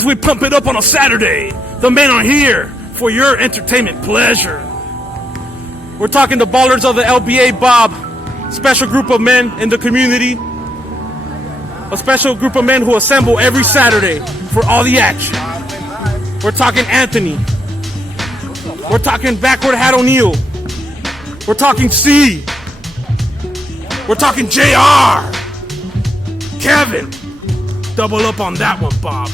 as we pump it up on a Saturday. The men are here for your entertainment pleasure. We're talking the ballers of the LBA, Bob. Special group of men in the community. A special group of men who assemble every Saturday for all the action. We're talking Anthony. We're talking Backward Hat O'Neal. We're talking C. We're talking JR. Kevin. Double up on that one, Bob.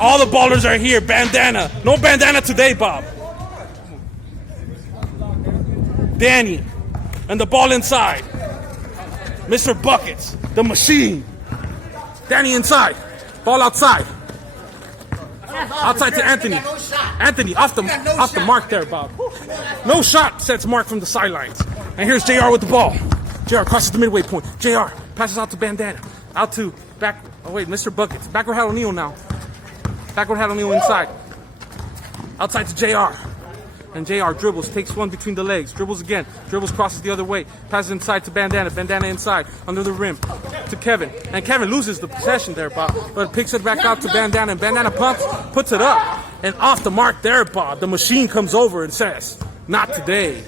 All the ballers are here. Bandana. No bandana today, Bob. Danny. And the ball inside. Mr. Buckets. The machine. Danny inside. Ball outside. Outside to Anthony. Anthony off the mark there, Bob. No shot, sets Mark from the sidelines. And here's JR with the ball. JR crosses the midway point. JR passes out to Bandana. Out to Mr. Buckets. Backward Hat O'Neal now. Backward Hat O'Neal inside. Outside to JR. And JR dribbles, takes one between the legs. Dribbles again. Dribbles, crosses the other way. Passes inside to Bandana. Bandana inside, under the rim. To Kevin. And Kevin loses the possession there, Bob. But picks it back out to Bandana. And Bandana pumps, puts it up. And off the mark there, Bob. The machine comes over and says, not today.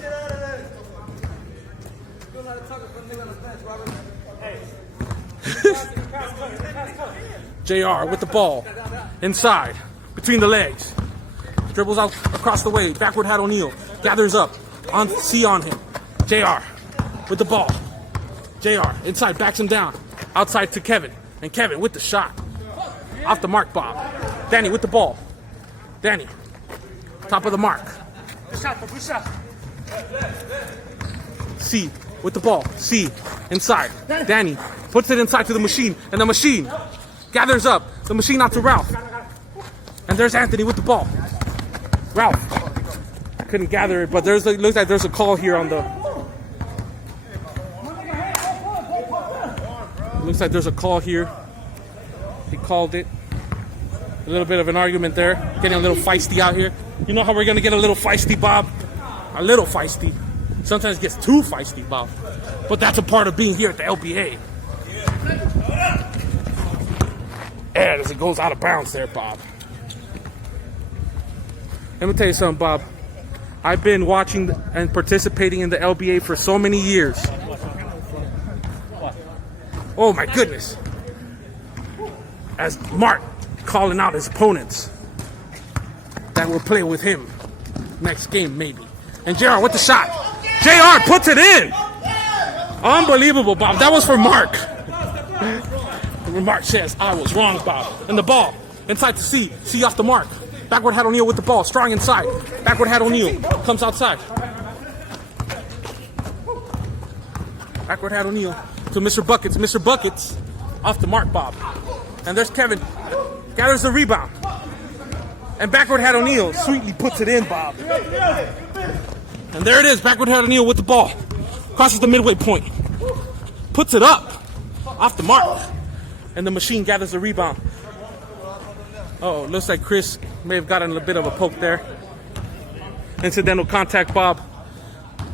JR with the ball. Inside. Between the legs. Dribbles out across the way. Backward Hat O'Neal. Gathers up. On C on him. JR with the ball. JR inside. Backs him down. Outside to Kevin. And Kevin with the shot. Off the mark, Bob. Danny with the ball. Danny. Top of the mark. C with the ball. C inside. Danny puts it inside to the machine. And the machine gathers up. The machine out to Ralph. And there's Anthony with the ball. Ralph couldn't gather it, but looks like there's a call here on the. Looks like there's a call here. He called it. A little bit of an argument there, getting a little feisty out here. You know how we're gonna get a little feisty, Bob? A little feisty. Sometimes it gets too feisty, Bob. But that's a part of being here at the LBA. And as it goes out of bounds there, Bob. Let me tell you something, Bob. I've been watching and participating in the LBA for so many years. Oh my goodness. As Mark calling out his opponents that will play with him next game, maybe. And JR with the shot. JR puts it in. Unbelievable, Bob. That was for Mark. Mark says, I was wrong, Bob. And the ball inside to C. C off the mark. Backward Hat O'Neal with the ball, strong inside. Backward Hat O'Neal comes outside. Backward Hat O'Neal to Mr. Buckets. Mr. Buckets off the mark, Bob. And there's Kevin. Gathers the rebound. And Backward Hat O'Neal sweetly puts it in, Bob. And there it is, Backward Hat O'Neal with the ball. Crosses the midway point. Puts it up. Off the mark. And the machine gathers the rebound. Oh, looks like Chris may have gotten a bit of a poke there. Incidental contact, Bob.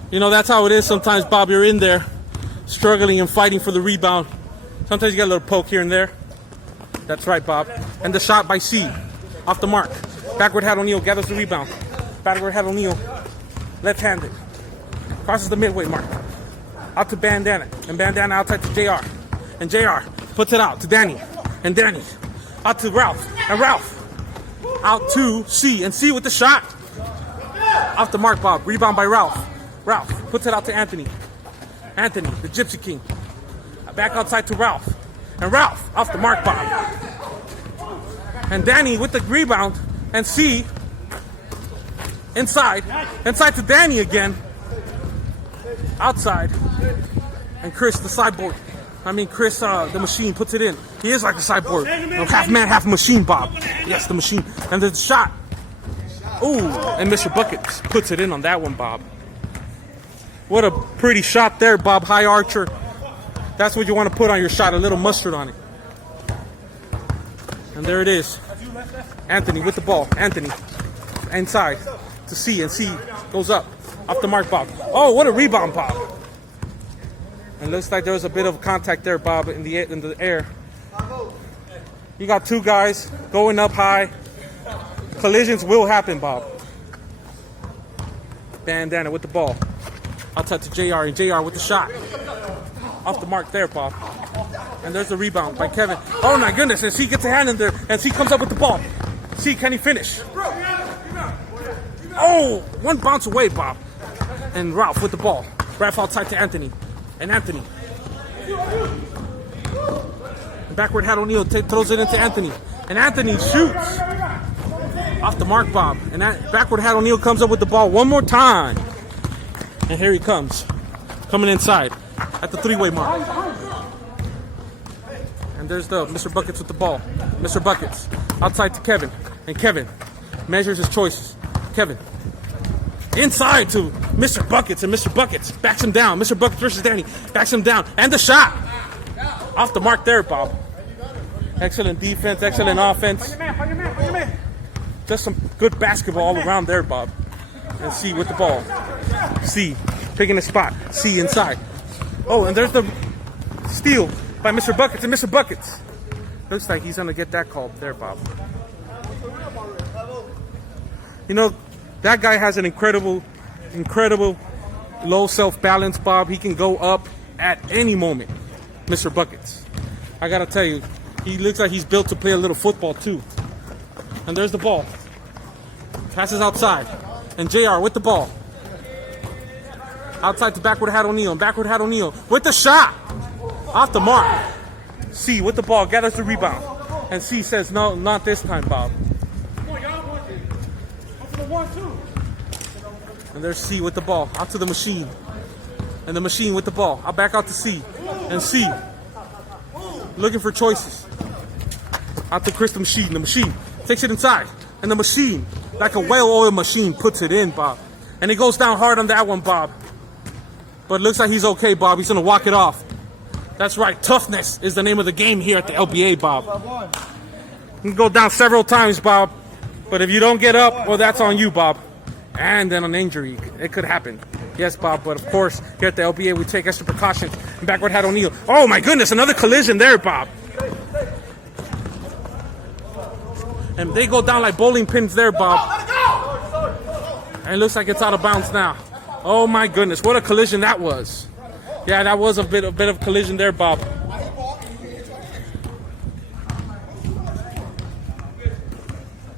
You know, that's how it is sometimes, Bob. You're in there struggling and fighting for the rebound. Sometimes you get a little poke here and there. That's right, Bob. And the shot by C. Off the mark. Backward Hat O'Neal gathers the rebound. Backward Hat O'Neal. Left-handed. Crosses the midway mark. Out to Bandana. And Bandana outside to JR. And JR puts it out to Danny. And Danny out to Ralph. And Ralph out to C. And C with the shot. Off the mark, Bob. Rebound by Ralph. Ralph puts it out to Anthony. Anthony, the Gypsy King. Back outside to Ralph. And Ralph off the mark, Bob. And Danny with the rebound. And C inside. Inside to Danny again. Outside. And Chris, the sideboard. Chris, the machine, puts it in. He is like a sideboard. Half man, half machine, Bob. Yes, the machine. And the shot. Ooh, and Mr. Buckets puts it in on that one, Bob. What a pretty shot there, Bob. High archer. That's what you want to put on your shot, a little mustard on it. And there it is. Anthony with the ball. Anthony inside to C, and C goes up. Off the mark, Bob. Oh, what a rebound, Bob. And looks like there was a bit of contact there, Bob, in the air. You got two guys going up high. Collisions will happen, Bob. Bandana with the ball. Outside to JR, and JR with the shot. Off the mark there, Bob. And there's the rebound by Kevin. Oh my goodness, and C gets a hand in there, and C comes up with the ball. C, can he finish? Oh, one bounce away, Bob. And Ralph with the ball. Ralph outside to Anthony. And Anthony. And backward hat O'Neal throws it into Anthony. And Anthony shoots. Off the mark, Bob. And that backward hat O'Neal comes up with the ball one more time. And here he comes. Coming inside at the three-way mark. And there's the Mr. Buckets with the ball. Mr. Buckets outside to Kevin. And Kevin measures his choices. Kevin inside to Mr. Buckets, and Mr. Buckets backs him down. Mr. Buckets versus Danny backs him down. And the shot. Off the mark there, Bob. Excellent defense, excellent offense. Just some good basketball all around there, Bob. And C with the ball. C picking a spot. C inside. Oh, and there's the steal by Mr. Buckets, and Mr. Buckets looks like he's going to get that called there, Bob. You know, that guy has an incredible low self-balance, Bob. He can go up at any moment, Mr. Buckets. I got to tell you, he looks like he's built to play a little football, too. And there's the ball. Passes outside. And JR with the ball. Outside to backward hat O'Neal. And backward hat O'Neal with the shot. Off the mark. C with the ball. Gathers the rebound. And C says, no, not this time, Bob. And there's C with the ball. Out to the machine. And the machine with the ball. I'll back out to C. And C looking for choices. Out to Chris the machine. The machine takes it inside. And the machine, like a well-oiled machine, puts it in, Bob. And he goes down hard on that one, Bob. But it looks like he's okay, Bob. He's going to walk it off. That's right. Toughness is the name of the game here at the LBA, Bob. You can go down several times, Bob. But if you don't get up, well, that's on you, Bob. And then an injury. It could happen. Yes, Bob. But, of course, here at the LBA, we take extra precautions. And backward hat O'Neal. Oh, my goodness. Another collision there, Bob. And they go down like bowling pins there, Bob. And it looks like it's out of bounds now. Oh, my goodness. What a collision that was. Yeah, that was a bit of collision there, Bob.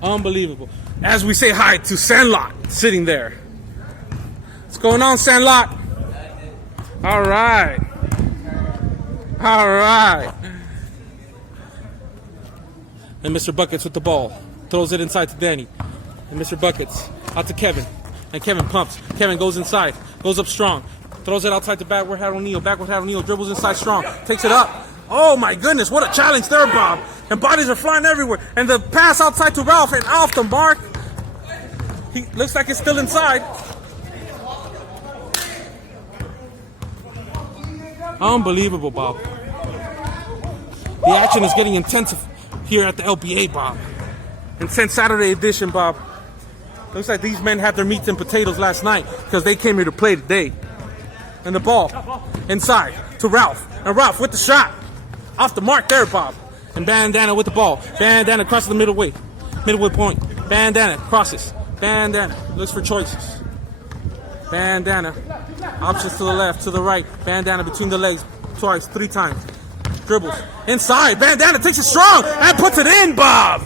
Unbelievable. As we say hi to Sandlot sitting there. What's going on, Sandlot? All right. All right. And Mr. Buckets with the ball. Throws it inside to Danny. And Mr. Buckets out to Kevin. And Kevin pumps. Kevin goes inside. Goes up strong. Throws it outside to backward hat O'Neal. Backward hat O'Neal dribbles inside strong. Takes it up. Oh my goodness, what a challenge there, Bob. And bodies are flying everywhere. And the pass outside to Ralph and off the mark. He looks like it's still inside. Unbelievable, Bob. The action is getting intensive here at the LBA, Bob. And since Saturday edition, Bob, looks like these men had their meats and potatoes last night because they came here to play today. And the ball inside to Ralph. And Ralph with the shot. Off the mark there, Bob. And Bandana with the ball. Bandana crosses the midway point. Bandana crosses. Bandana looks for choices. Bandana. Options to the left, to the right. Bandana between the legs. Twice, 3 times. Dribbles. Inside. Bandana takes it strong and puts it in, Bob.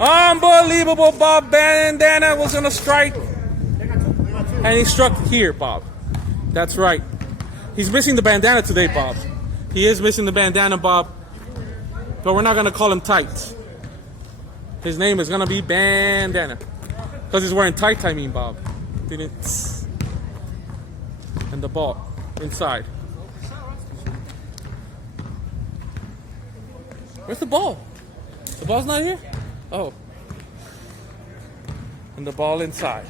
Unbelievable, Bob. Bandana was on a strike. And he struck here, Bob. That's right. He's missing the bandana today, Bob. He is missing the bandana, Bob. But we're not going to call him Tight. His name is going to be Bandana. Because he's wearing tight, I mean, Bob. And the ball inside. Where's the ball? The ball's not here? Oh. And the ball inside.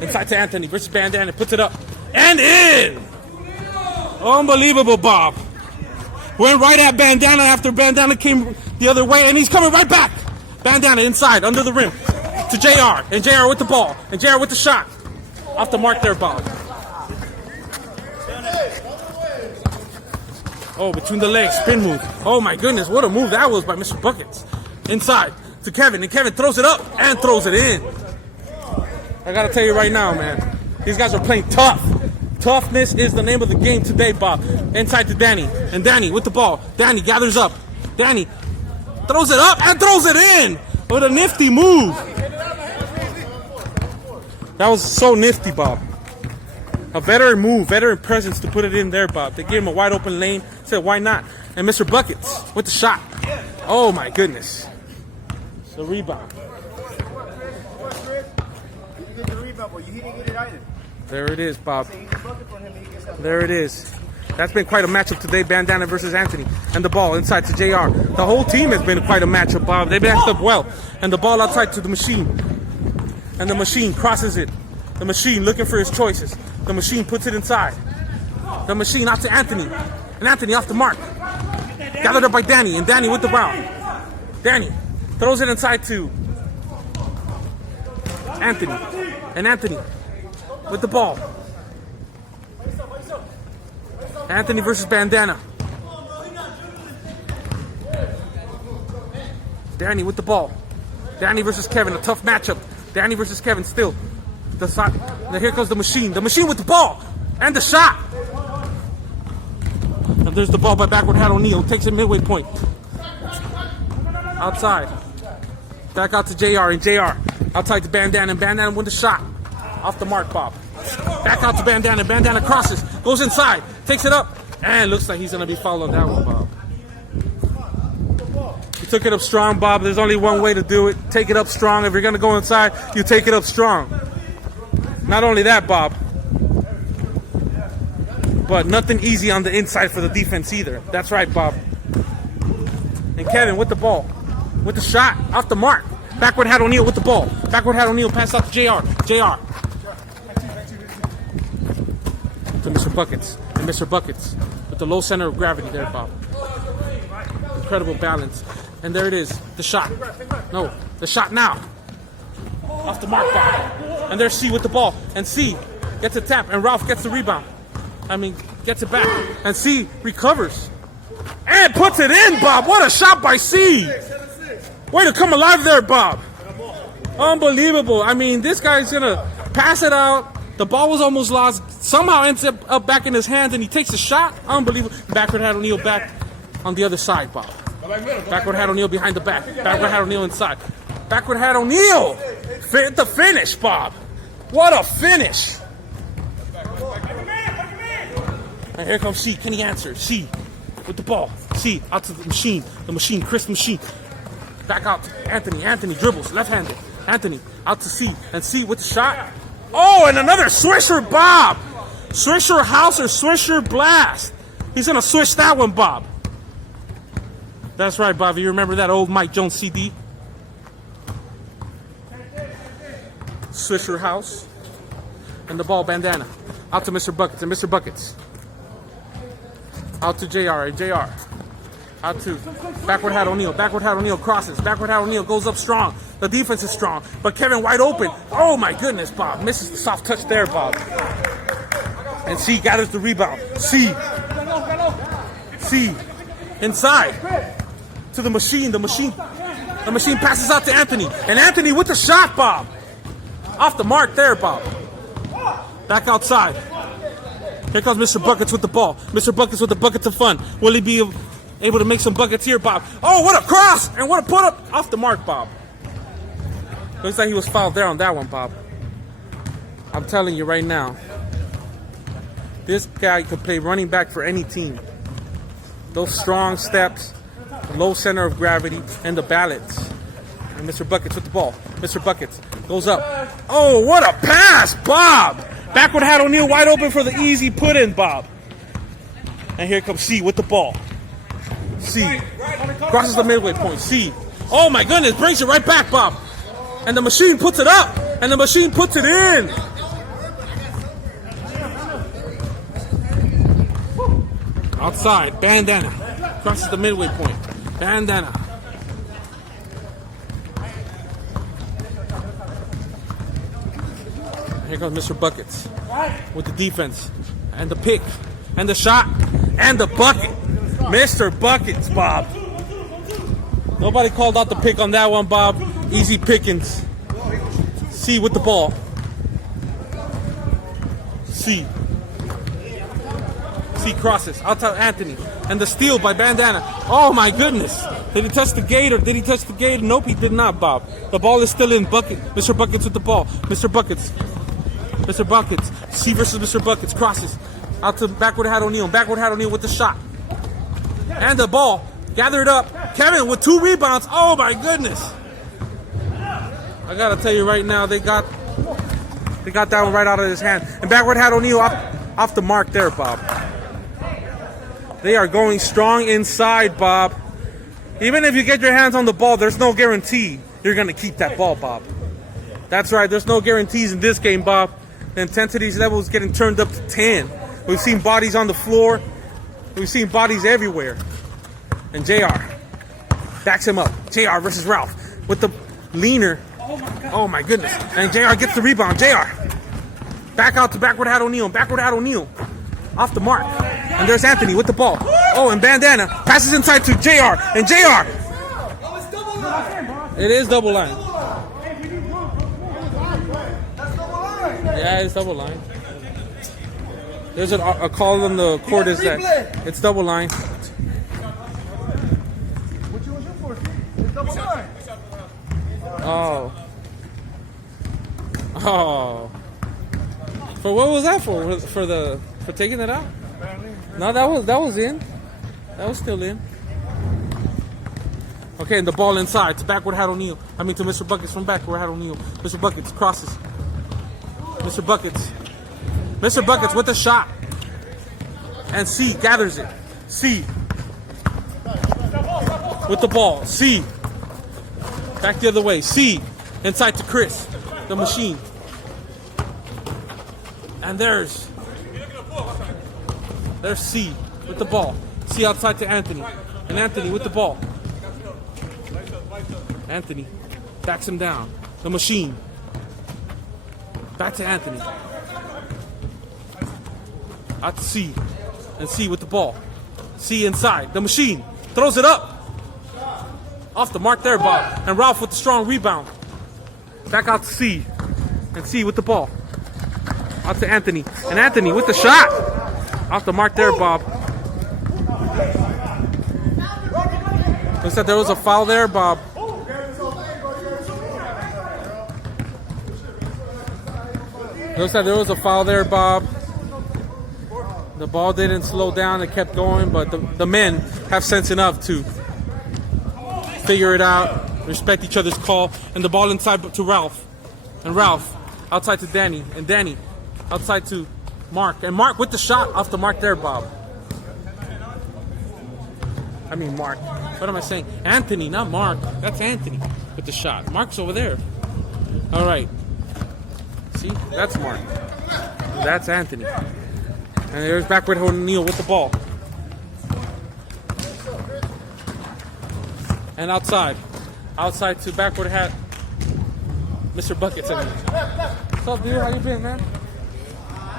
Inside to Anthony versus Bandana. Puts it up. And in! Unbelievable, Bob. Went right at Bandana after Bandana came the other way. And he's coming right back. Bandana inside, under the rim. To JR. And JR with the ball. And JR with the shot. Off the mark there, Bob. Oh, between the legs, spin move. Oh my goodness, what a move that was by Mr. Buckets. Inside to Kevin, and Kevin throws it up and throws it in. I gotta tell you right now, man, these guys are playing tough. Toughness is the name of the game today, Bob. Inside to Danny, and Danny with the ball. Danny gathers up. Danny throws it up and throws it in with a nifty move. That was so nifty, Bob. A veteran move, veteran presence to put it in there, Bob. They gave him a wide open lane. Said, why not? And Mr. Buckets with the shot. Oh, my goodness. The rebound. There it is, Bob. There it is. That's been quite a matchup today, Bandana versus Anthony. And the ball inside to JR. The whole team has been quite a matchup, Bob. They've backed up well. And the ball outside to the machine. And the machine crosses it. The machine looking for his choices. The machine puts it inside. The machine out to Anthony. And Anthony off the mark. Gathered up by Danny. And Danny with the round. Danny throws it inside to Anthony. And Anthony with the ball. Anthony versus Bandana. Danny with the ball. Danny versus Kevin. A tough matchup. Danny versus Kevin still. Now here comes the machine. The machine with the ball. And the shot. And there's the ball by backward hat O'Neal. Takes it midway point. Outside. Back out to JR. And JR outside to Bandana. And Bandana with the shot. Off the mark, Bob. Back out to Bandana. Bandana crosses. Goes inside. Takes it up. And looks like he's going to be fouled on that one, Bob. You took it up strong, Bob. There's only one way to do it. Take it up strong. If you're going to go inside, you take it up strong. Not only that, Bob, but nothing easy on the inside for the defense either. That's right, Bob. And Kevin with the ball. With the shot. Off the mark. Backward hat O'Neal with the ball. Backward hat O'Neal pass out to JR. JR. To Mr. Buckets. And Mr. Buckets with the low center of gravity there, Bob. Incredible balance. And there it is. The shot. No. The shot now. Off the mark, Bob. And there's C with the ball. And C gets a tap. And Ralph gets the rebound. Gets it back. And C recovers. And puts it in, Bob. What a shot by C. Way to come alive there, Bob. Unbelievable. I mean, this guy's going to pass it out. The ball was almost lost. Somehow ends up back in his hands. And he takes a shot. Unbelievable. Backward hat O'Neal back on the other side, Bob. Backward hat O'Neal behind the back. Backward hat O'Neal inside. Backward hat O'Neal. The finish, Bob. What a finish. And here comes C. Can he answer? C with the ball. C out to the machine. The machine, Chris Machine. Back out to Anthony. Anthony dribbles, left-handed. Anthony out to C. And C with the shot. Oh, and another Swisher, Bob. Swisher House or Swisher Blast. He's going to swish that one, Bob. That's right, Bob. You remember that old Mike Jones CD? Swisher House. And the ball, Bandana. Out to Mr. Buckets. And Mr. Buckets. Out to JR. And JR. Out to backward hat O'Neal. Backward hat O'Neal crosses. Backward hat O'Neal goes up strong. The defense is strong. But Kevin wide open. Oh, my goodness, Bob. Misses the soft touch there, Bob. And C gathers the rebound. C. Inside. To the machine. The machine passes out to Anthony. And Anthony with the shot, Bob. Off the mark there, Bob. Back outside. Here comes Mr. Buckets with the ball. Mr. Buckets with the buckets of fun. Will he be able to make some buckets here, Bob? Oh, what a cross! And what a put up! Off the mark, Bob. Looks like he was fouled there on that one, Bob. I'm telling you right now. This guy could play running back for any team. Those strong steps, the low center of gravity, and the balance. And Mr. Buckets with the ball. Mr. Buckets goes up. Oh, what a pass, Bob! Backward hat O'Neal wide open for the easy put-in, Bob. And here comes C with the ball. C crosses the midway point. C. Oh, my goodness. Brings it right back, Bob. And the machine puts it up. And the machine puts it in. Outside. Bandana. Crosses the midway point. Bandana. Here comes Mr. Buckets with the defense and the pick and the shot and the bucket. Mr. Buckets, Bob. Nobody called out the pick on that one, Bob. Easy pickings. C with the ball. C crosses out to Anthony. And the steal by Bandana. Oh my goodness. Did he touch the gate or did he touch the gate? Nope, he did not, Bob. The ball is still in. Bucket. Mr. Buckets with the ball. Mr. Buckets. Mr. Buckets. C versus Mr. Buckets. Crosses. Out to backward hat O'Neal. Backward hat O'Neal with the shot. And the ball. Gathered up. Kevin with 2 rebounds. Oh my goodness. I gotta tell you right now, they got that one right out of his hand. And backward hat O'Neal off the mark there, Bob. They are going strong inside, Bob. Even if you get your hands on the ball, there's no guarantee you're gonna keep that ball, Bob. That's right, there's no guarantees in this game, Bob. The intensity level is getting turned up to 10. We've seen bodies on the floor. We've seen bodies everywhere. And JR backs him up. JR versus Ralph with the leaner. Oh my goodness. And JR gets the rebound. JR. Back out to backward hat O'Neal. Backward hat O'Neal. Off the mark. And there's Anthony with the ball. Oh, and Bandana passes inside to JR. And JR. It is double line. Yeah, it's double line. There's a call on the court is that it's double line. Oh. Oh. For what was that for? For taking it out? No, that was in. That was still in. Okay, and the ball inside to backward hat O'Neal. I mean to Mr. Buckets from backward hat O'Neal. Mr. Buckets crosses. Mr. Buckets. Mr. Buckets with the shot. And C gathers it. C. With the ball. C. Back the other way. C. Inside to Chris. The machine. And there's C with the ball. C outside to Anthony. And Anthony with the ball. Anthony backs him down. The machine. Back to Anthony. Out to C. And C with the ball. C inside. The machine. Throws it up. Off the mark there, Bob. And Ralph with the strong rebound. Back out to C. And C with the ball. Out to Anthony. And Anthony with the shot. Off the mark there, Bob. Looks like there was a foul there, Bob. Looks like there was a foul there, Bob. The ball didn't slow down. It kept going, but the men have sense enough to figure it out, respect each other's call, and the ball inside to Ralph. And Ralph outside to Danny. And Danny outside to Mark. And Mark with the shot off the mark there, Bob. I mean Mark. What am I saying? Anthony, not Mark. That's Anthony with the shot. Mark's over there. All right. See? That's Mark. That's Anthony. And there's backward O'Neal with the ball. And outside. Outside to backward hat. Mr. Buckets. What's up, dude? How you been, man?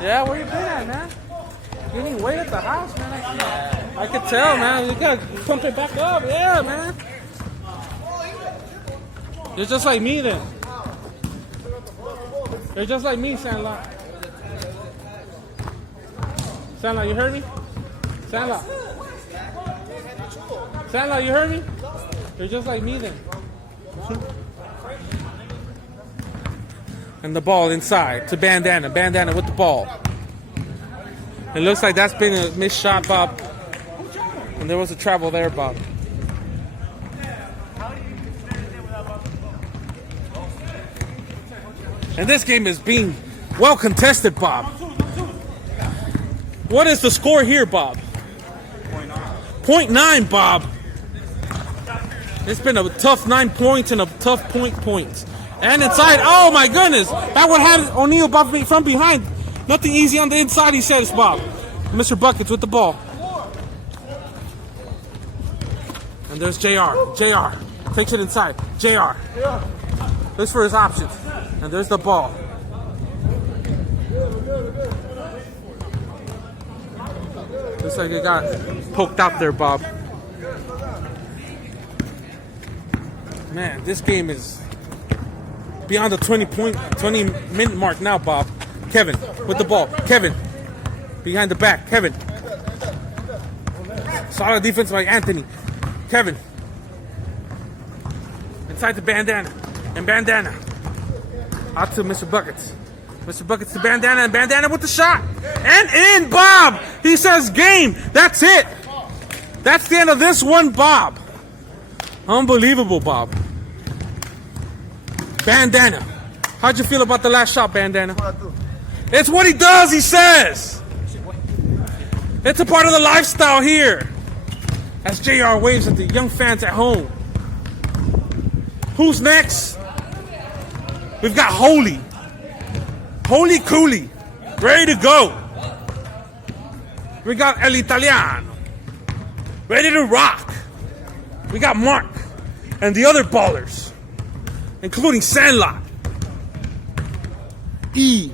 Yeah, where you been at, man? Getting weight at the house, man. I could tell, man. You gotta pump it back up. Yeah, man. You're just like me, then. You're just like me, Sandlot. Sandlot, you heard me? Sandlot. Sandlot, you heard me? You're just like me, then. And the ball inside to Bandana. Bandana with the ball. It looks like that's been a missed shot, Bob. And there was a travel there, Bob. And this game is being well contested, Bob. What is the score here, Bob? 0.9, Bob. It's been a tough 9 points and a tough points. And inside, oh my goodness. That would have O'Neal from behind. Nothing easy on the inside, he says, Bob. Mr. Buckets with the ball. And there's JR. JR takes it inside. JR looks for his options. And there's the ball. Looks Looks like it got poked out there, Bob. Man, this game is beyond the 20-minute mark now, Bob. Kevin with the ball. Kevin behind the back. Kevin. Solid defense by Anthony. Kevin. Inside the Bandana. And Bandana. Out to Mr. Buckets. Mr. Buckets to Bandana. And Bandana with the shot. And in, Bob. He says game. That's it. That's the end of this one, Bob. Unbelievable, Bob. Bandana. How'd you feel about the last shot, Bandana? It's what he does, he says. It's a part of the lifestyle here. As JR waves at the young fans at home. Who's next? We've got Holy. Holy Cooley. Ready to go. We got El Italiano. Ready to rock. We got Mark. And the other ballers. Including Sandlot. E.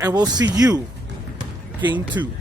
And we'll see you game 2.